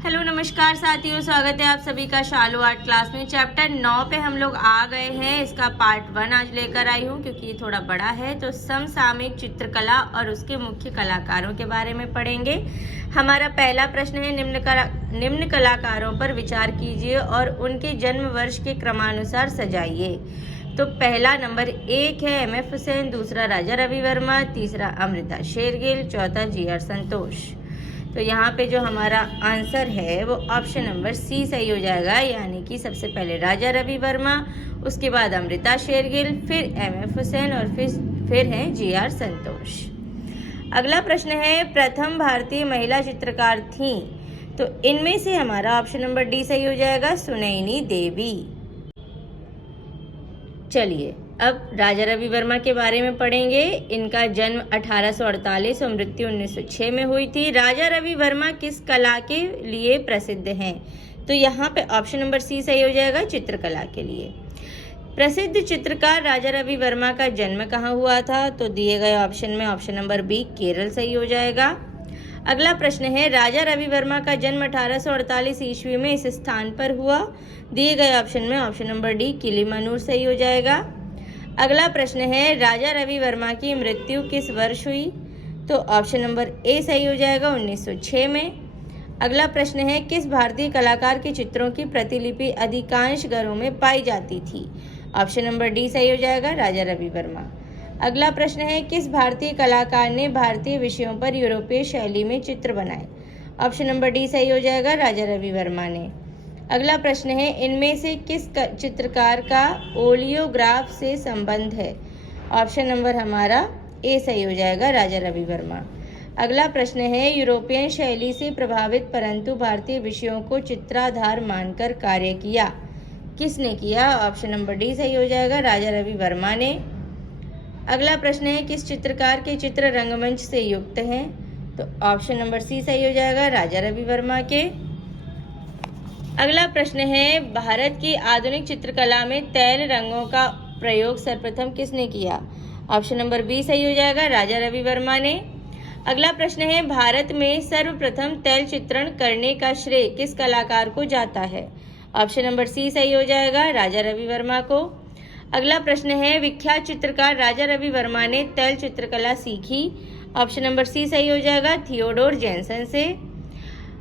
Hello नमस्कार साथियों, स्वागत है आप सभी का शालू आर्ट क्लास में। चैप्टर 9 पे हम लोग आ गए हैं। इसका पार्ट 1 आज लेकर आई हूँ क्योंकि ये थोड़ा बड़ा है। तो समसामयिक चित्रकला और उसके मुख्य कलाकारों के बारे में पढ़ेंगे। हमारा पहला प्रश्न है, निम्न कलाकारों पर विचार कीजिए और उनके जन्म वर्ष के क्रमानुसार सजाइए। तो पहला नंबर 1 है M.F. हुसैन, दूसरा राजा रवि वर्मा, तीसरा अमृता शेरगिल, चौथा G.R. संतोष। तो यहाँ पे जो हमारा आंसर है वो ऑप्शन नंबर सी सही हो जाएगा, यानी कि सबसे पहले राजा रवि वर्मा, उसके बाद अमृता शेरगिल, फिर M.F. हुसैन और फिर हैं G.R. संतोष। अगला प्रश्न है, प्रथम भारतीय महिला चित्रकार थी। तो इनमें से हमारा ऑप्शन नंबर डी सही हो जाएगा, सुनैनी देवी। चलिए अब राजा रवि वर्मा के बारे में पढ़ेंगे। इनका जन्म 1848 और मृत्यु 1906 में हुई थी। राजा रवि वर्मा किस कला के लिए प्रसिद्ध हैं? तो यहाँ पे ऑप्शन नंबर सी सही हो जाएगा, चित्रकला के लिए। प्रसिद्ध चित्रकार राजा रवि वर्मा का जन्म कहाँ हुआ था? तो दिए गए ऑप्शन में ऑप्शन नंबर बी केरल सही हो जाएगा। अगला प्रश्न है, राजा रवि वर्मा का जन्म 1848 ईस्वी में इस स्थान पर हुआ। दिए गए ऑप्शन में ऑप्शन नंबर डी किलीमनूर सही हो जाएगा। अगला प्रश्न है, राजा रवि वर्मा की मृत्यु किस वर्ष हुई? तो ऑप्शन नंबर ए सही हो जाएगा, 1906 में। अगला प्रश्न है, किस भारतीय कलाकार के चित्रों की प्रतिलिपि अधिकांश घरों में पाई जाती थी? ऑप्शन नंबर डी सही हो जाएगा, राजा रवि वर्मा। अगला प्रश्न है, किस भारतीय कलाकार ने भारतीय विषयों पर यूरोपीय शैली में चित्र बनाए? ऑप्शन नंबर डी सही हो जाएगा, राजा रवि वर्मा ने। अगला प्रश्न है, इनमें से किस चित्रकार का ओलियोग्राफ से संबंध है? ऑप्शन नंबर हमारा ए सही हो जाएगा, राजा रवि वर्मा। अगला प्रश्न है, यूरोपियन शैली से प्रभावित परंतु भारतीय विषयों को चित्राधार मानकर कार्य किया, किसने किया? ऑप्शन नंबर डी सही हो जाएगा, राजा रवि वर्मा ने। अगला प्रश्न है, किस चित्रकार के चित्र रंगमंच से युक्त हैं? तो ऑप्शन नंबर सी सही हो जाएगा, राजा रवि वर्मा के। अगला प्रश्न है, भारत की आधुनिक चित्रकला में तैल रंगों का प्रयोग सर्वप्रथम किसने किया? ऑप्शन नंबर बी सही हो जाएगा, राजा रवि वर्मा ने। अगला प्रश्न है, भारत में सर्वप्रथम तैल चित्रण करने का श्रेय किस कलाकार को जाता है? ऑप्शन नंबर सी सही हो जाएगा, राजा रवि वर्मा को। अगला प्रश्न है, विख्यात चित्रकार राजा रवि वर्मा ने तैल चित्रकला सीखी। ऑप्शन नंबर सी सही हो जाएगा, थियोडोर जैनसन से।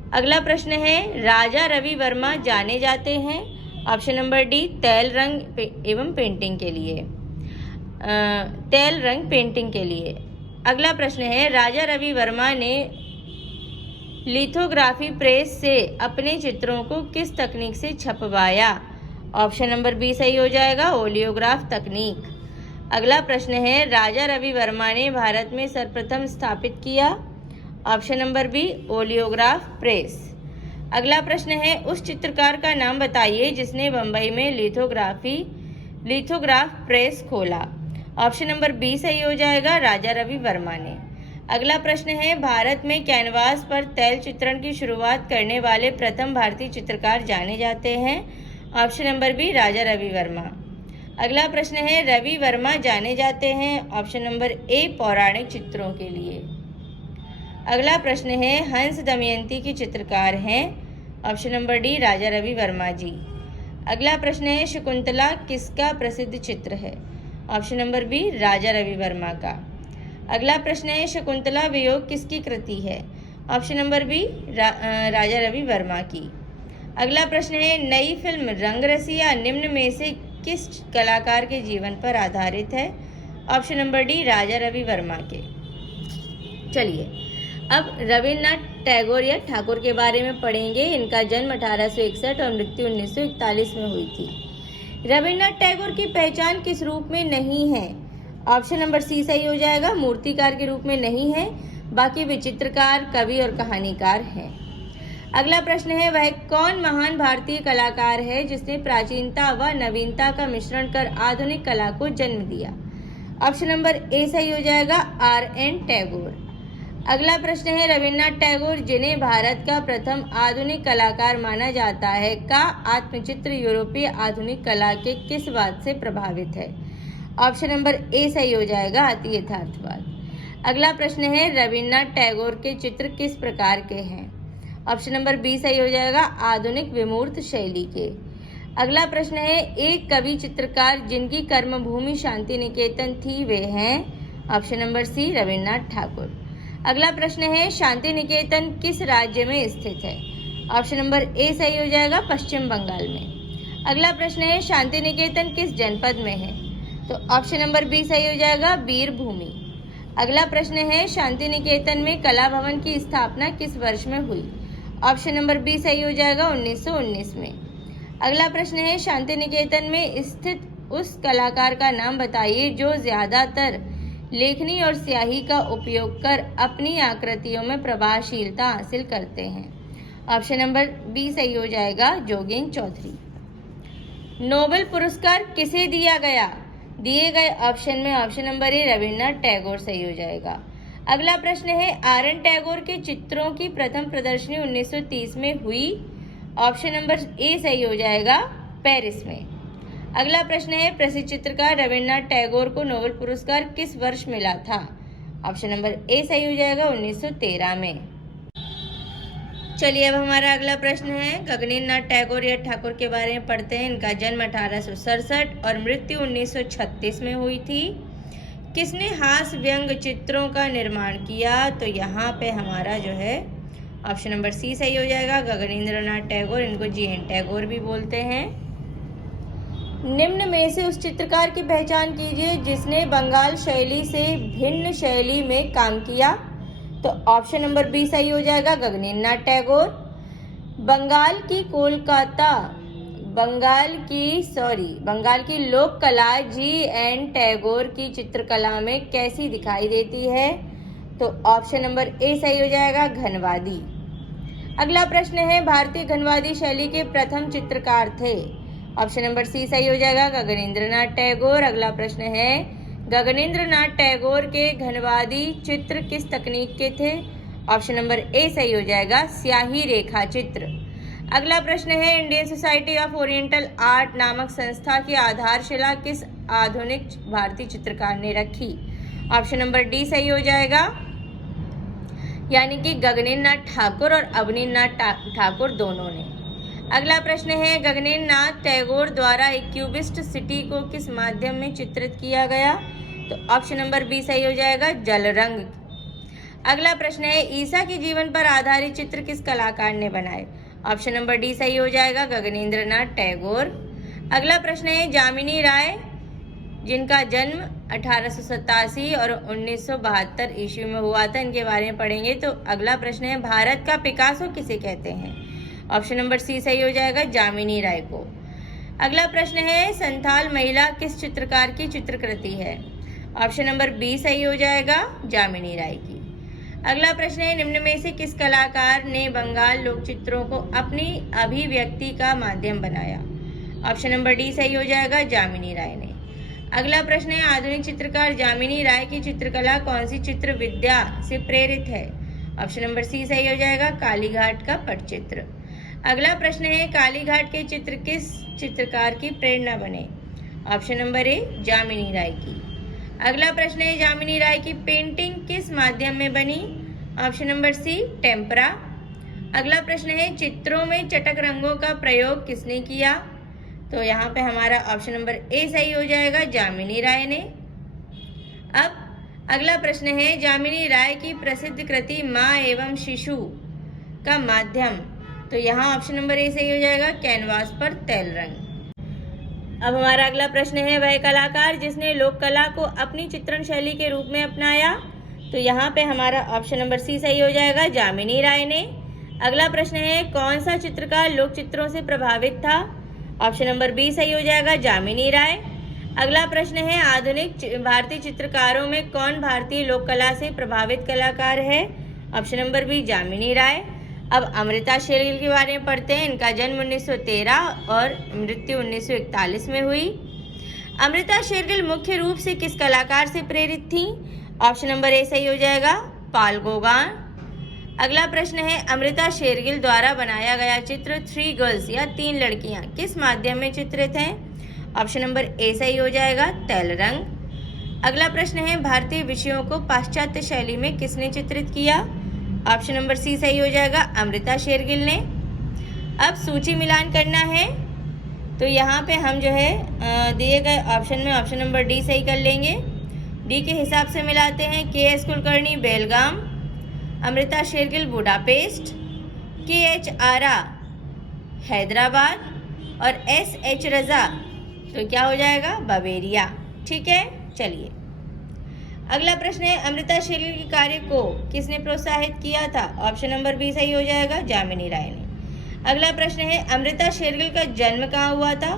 अगला प्रश्न है, राजा रवि वर्मा जाने जाते हैं? ऑप्शन नंबर डी तैल रंग एवं पेंटिंग के लिए, तैल रंग पेंटिंग के लिए। अगला प्रश्न है, राजा रवि वर्मा ने लिथोग्राफी प्रेस से अपने चित्रों को किस तकनीक से छपवाया? ऑप्शन नंबर बी सही हो जाएगा, ओलियोग्राफ तकनीक। अगला प्रश्न है, राजा रवि वर्मा ने भारत में सर्वप्रथम स्थापित किया? Option number B oleograph press. अगला प्रश्न है, उस चित्रकार का नाम बताइए जिसने बम्बई में लिथोग्राफ प्रेस खोला। ऑप्शन नंबर बी सही हो जाएगा, राजा रवि वर्मा ने। अगला प्रश्न है, भारत में कैनवास पर तैल चित्रण की शुरुआत करने वाले प्रथम भारतीय चित्रकार जाने जाते हैं? Option number B Raja Ravi Varma. अगला प्रश्न है, रवि वर्मा जाने जाते हैं? ऑप्शन नंबर ए पौराणिक चित्रों के लिए। अगला प्रश्न है, हंस दमयंती की चित्रकार हैं? Option number D Raja Ravi Varma जी। अगला प्रश्न है, शकुंतला किसका प्रसिद्ध चित्र है? Option number B Raja Ravi Varma का। अगला प्रश्न है, शकुंतला वियोग किसकी कृति है? Option number B Raja Ravi Varma की। अगला प्रश्न है, नई फिल्म रंगरसिया निम्न में से किस कलाकार के जीवन पर आधारित है? Option number D Raja Ravi Varma के। चलिए अब रविन्द्रनाथ टैगोर या ठाकुर के बारे में पढ़ेंगे। इनका जन्म 1861 और मृत्यु 1941 में हुई थी। रविन्द्रनाथ टैगोर की पहचान किस रूप में नहीं है? ऑप्शन नंबर सी सही हो जाएगा, मूर्तिकार के रूप में नहीं है, बाकी वे चित्रकार, कवि और कहानीकार हैं। अगला प्रश्न है, वह कौन महान भारतीय कलाकार है जिसने प्राचीनता व नवीनता का मिश्रण कर आधुनिक कला को जन्म दिया? ऑप्शन नंबर ए सही हो जाएगा, R.N. टैगोर। अगला प्रश्न है, रविन्द्रनाथ टैगोर जिन्हें भारत का प्रथम आधुनिक कलाकार माना जाता है का आत्मचित्र यूरोपीय आधुनिक कला के किस बात से प्रभावित है? ऑप्शन नंबर ए सही हो जाएगा, अति यथार्थवाद। अगला प्रश्न है, रविन्द्रनाथ टैगोर के चित्र किस प्रकार के हैं? ऑप्शन नंबर बी सही हो जाएगा आधुनिक विमूर्त शैली के। अगला प्रश्न है एक कवि चित्रकार जिनकी कर्मभूमि शांति निकेतन थी वे हैं। Option number C Rabindranath Thakur. अगला प्रश्न है शांति निकेतन किस राज्य में स्थित है। ऑप्शन नंबर ए सही हो जाएगा पश्चिम बंगाल में। अगला प्रश्न है शांति निकेतन किस जनपद में है, तो ऑप्शन नंबर बी सही हो जाएगा बीरभूमि। अगला प्रश्न है शांति निकेतन में कला भवन की स्थापना किस वर्ष में हुई। ऑप्शन नंबर बी सही हो जाएगा 1919 में। अगला प्रश्न है शांति निकेतन में स्थित उस कलाकार का नाम बताइए जो ज्यादातर लेखनी और स्याही का उपयोग कर अपनी आकृतियों में प्रभावशीलता हासिल करते हैं। ऑप्शन नंबर बी सही हो जाएगा जोगेन चौधरी। नोबेल पुरस्कार किसे दिया गया, दिए गए ऑप्शन में ऑप्शन नंबर ए रविन्द्रनाथ टैगोर सही हो जाएगा। अगला प्रश्न है आर.एन. टैगोर के चित्रों की प्रथम प्रदर्शनी 1930 में हुई। ऑप्शन नंबर ए सही हो जाएगा पेरिस में। अगला प्रश्न है प्रसिद्ध चित्रकार रविन्द्रनाथ टैगोर को नोबेल पुरस्कार किस वर्ष मिला था। ऑप्शन नंबर ए सही हो जाएगा 1913 में। चलिए अब हमारा अगला प्रश्न है गगनेन्द्र नाथ टैगोर या ठाकुर के बारे में पढ़ते हैं। इनका जन्म 1867 और मृत्यु 1936 में हुई थी। किसने हास्य व्यंग चित्रों का निर्माण किया, तो यहाँ पे हमारा जो है ऑप्शन नंबर सी सही हो जाएगा गगनेन्द्र नाथ टैगोर। इनको जी.एन. टैगोर भी बोलते हैं। निम्न में से उस चित्रकार की पहचान कीजिए जिसने बंगाल शैली से भिन्न शैली में काम किया, तो ऑप्शन नंबर बी सही हो जाएगा गगनेन्द्र नाथ टैगोर। बंगाल की लोक कला जी.एन. टैगोर की चित्रकला में कैसी दिखाई देती है, तो ऑप्शन नंबर ए सही हो जाएगा घनवादी। अगला प्रश्न है भारतीय घनवादी शैली के प्रथम चित्रकार थे। ऑप्शन नंबर सी सही हो जाएगा गगनेन्द्र नाथ टैगोर। अगला प्रश्न है गगनेन्द्र नाथ टैगोर के घनवादी चित्र किस तकनीक के थे। ऑप्शन नंबर ए सही हो जाएगा स्याही रेखा चित्र। अगला प्रश्न है Indian society of oriental art नामक संस्था की आधारशिला किस आधुनिक भारतीय चित्रकार ने रखी। ऑप्शन नंबर डी सही हो जाएगा, यानी कि गगनेन्द्र नाथ ठाकुर और अवनीन्द्र नाथ ठाकुर दोनों ने। अगला प्रश्न है गगनेन्द्र नाथ टैगोर द्वारा एक क्यूबिस्ट सिटी को किस माध्यम में चित्रित किया गया, तो ऑप्शन नंबर बी सही हो जाएगा जल रंग। अगला प्रश्न है ईसा के जीवन पर आधारित चित्र किस कलाकार ने बनाए। ऑप्शन नंबर डी सही हो जाएगा गगनेन्द्र नाथ टैगोर। अगला प्रश्न है जामिनी राय जिनका जन्म 1887 और 1972 ईस्वी में हुआ था, इनके बारे में पढ़ेंगे। तो अगला प्रश्न है भारत का पिकासो किसे कहते हैं। ऑप्शन नंबर सी सही हो जाएगा जामिनी राय को। अगला प्रश्न है संथाल महिला किस चित्रकार की चित्रकृति है। ऑप्शन नंबर बी सही हो जाएगा जामिनी राय की। अगला प्रश्न है निम्न में से किस कलाकार ने बंगाल लोक चित्रों को अपनी अभिव्यक्ति का माध्यम बनाया। ऑप्शन नंबर डी सही हो जाएगा जामिनी राय ने। अगला प्रश्न है आधुनिक चित्रकार जामिनी राय की चित्रकला कौन सी चित्र विद्या से प्रेरित है। ऑप्शन नंबर सी सही हो जाएगा कालीघाट का पटचित्र। अगला प्रश्न है कालीघाट के चित्र किस चित्रकार की प्रेरणा बने। ऑप्शन नंबर ए जामिनी राय की। अगला प्रश्न है जामिनी राय की पेंटिंग किस माध्यम में बनी। Option number C tempera. अगला प्रश्न है चित्रों में चटक रंगों का प्रयोग किसने किया, तो यहाँ पे हमारा ऑप्शन नंबर ए सही हो जाएगा जामिनी राय ने। अब अगला प्रश्न है जामिनी राय की प्रसिद्ध कृति माँ एवं शिशु का माध्यम, तो यहाँ ऑप्शन नंबर ए सही हो जाएगा कैनवास पर तेल रंग। अब हमारा अगला प्रश्न है वह कलाकार जिसने लोक कला को अपनी चित्रण शैली के रूप में अपनाया, तो यहाँ पे हमारा ऑप्शन नंबर सी सही हो जाएगा जामिनी राय ने। अगला प्रश्न है कौन सा चित्रकार लोक चित्रों से प्रभावित था। ऑप्शन नंबर बी सही हो जाएगा जामिनी राय। अगला प्रश्न है आधुनिक भारतीय चित्रकारों में कौन भारतीय लोक कला से प्रभावित कलाकार है। ऑप्शन नंबर बी जामिनी राय। अब अमृता शेरगिल के बारे में पढ़ते हैं। इनका जन्म 1913 और मृत्यु 1941 में हुई। अमृता शेरगिल मुख्य रूप से किस कलाकार से प्रेरित थी। ऑप्शन नंबर ए सही हो जाएगा पाल गौगान। अगला प्रश्न है अमृता शेरगिल द्वारा बनाया गया चित्र 3 गर्ल्स या 3 लड़कियां किस माध्यम में चित्रित हैं। ऑप्शन नंबर ए सही हो जाएगा तेल रंग। अगला प्रश्न है भारतीय विषयों को पाश्चात्य शैली में किसने चित्रित किया। ऑप्शन नंबर सी सही हो जाएगा, अमृता शेरगिल ने। अब सूची मिलान करना है, तो यहाँ पे हम जो है दिए गए ऑप्शन में ऑप्शन नंबर डी सही कर लेंगे। डी के हिसाब से मिलाते हैं। के एस कुलकर्णी बेलगाम, अमृता शेरगिल बुडापेस्ट, के एच आरा हैदराबाद और एस एच रजा तो क्या हो जाएगा, बवेरिया। ठीक है, चलिए अगला प्रश्न है, अमृता शेरगिल के कार्य को किसने प्रोत्साहित किया था? ऑप्शन नंबर बी सही हो जाएगा, जामिनी राय ने। अगला प्रश्न है, अमृता शेरगिल का जन्म कहाँ हुआ था?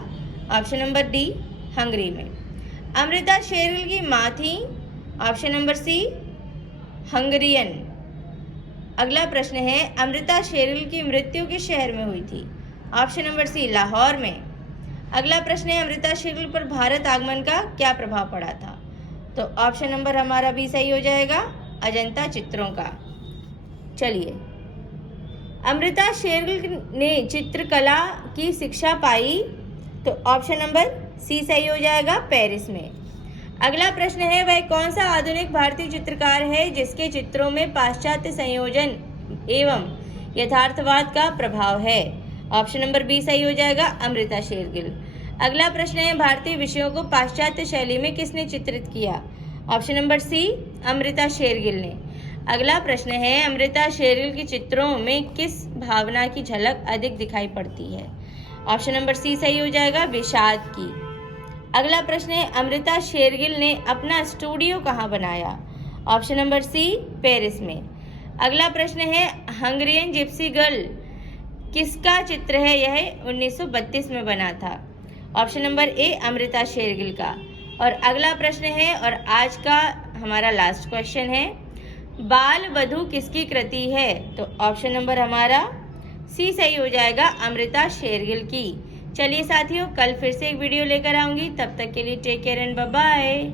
ऑप्शन नंबर डी, हंगरी में। अमृता शेरगिल की माँ थी? Option number C, Hungarian. अगला प्रश्न है, अमृता शेरगिल की मृत्यु किस शहर में हुई थी? ऑप्शन नंबर सी, लाहौर में। अगला प्रश्न है, अमृता शेरगिल पर भारत आगमन का क्या प्रभाव पड़ा था? तो ऑप्शन नंबर हमारा बी सही हो जाएगा, अजंता चित्रों का। चलिए, अमृता शेरगिल ने चित्रकला की शिक्षा पाई? तो ऑप्शन नंबर सी सही हो जाएगा, पेरिस में। अगला प्रश्न है, वह कौन सा आधुनिक भारतीय चित्रकार है जिसके चित्रों में पाश्चात्य संयोजन एवं यथार्थवाद का प्रभाव है? ऑप्शन नंबर बी सही हो जाएगा, अमृता शेरगिल। अगला प्रश्न है, भारतीय विषयों को पाश्चात्य शैली में किसने चित्रित किया? Option number C, Amrita Shergil ने। अगला प्रश्न है, अमृता शेरगिल के चित्रों में किस भावना की झलक अधिक दिखाई पड़ती है? ऑप्शन नंबर सी सही हो जाएगा, विषाद की। अगला प्रश्न है, अमृता शेरगिल ने अपना स्टूडियो कहाँ बनाया? ऑप्शन नंबर सी, पेरिस में। अगला प्रश्न है, हंगरियन जिप्सी गर्ल किसका चित्र है? यह 1932 में बना था। Option number A, Amrita Shergil का। और अगला प्रश्न है और आज का हमारा लास्ट क्वेश्चन है, बाल वधू किसकी कृति है? तो ऑप्शन नंबर हमारा सी सही हो जाएगा, अमृता शेरगिल की। चलिए साथियों, कल फिर से एक वीडियो लेकर आऊंगी, तब तक के लिए take care and bye bye.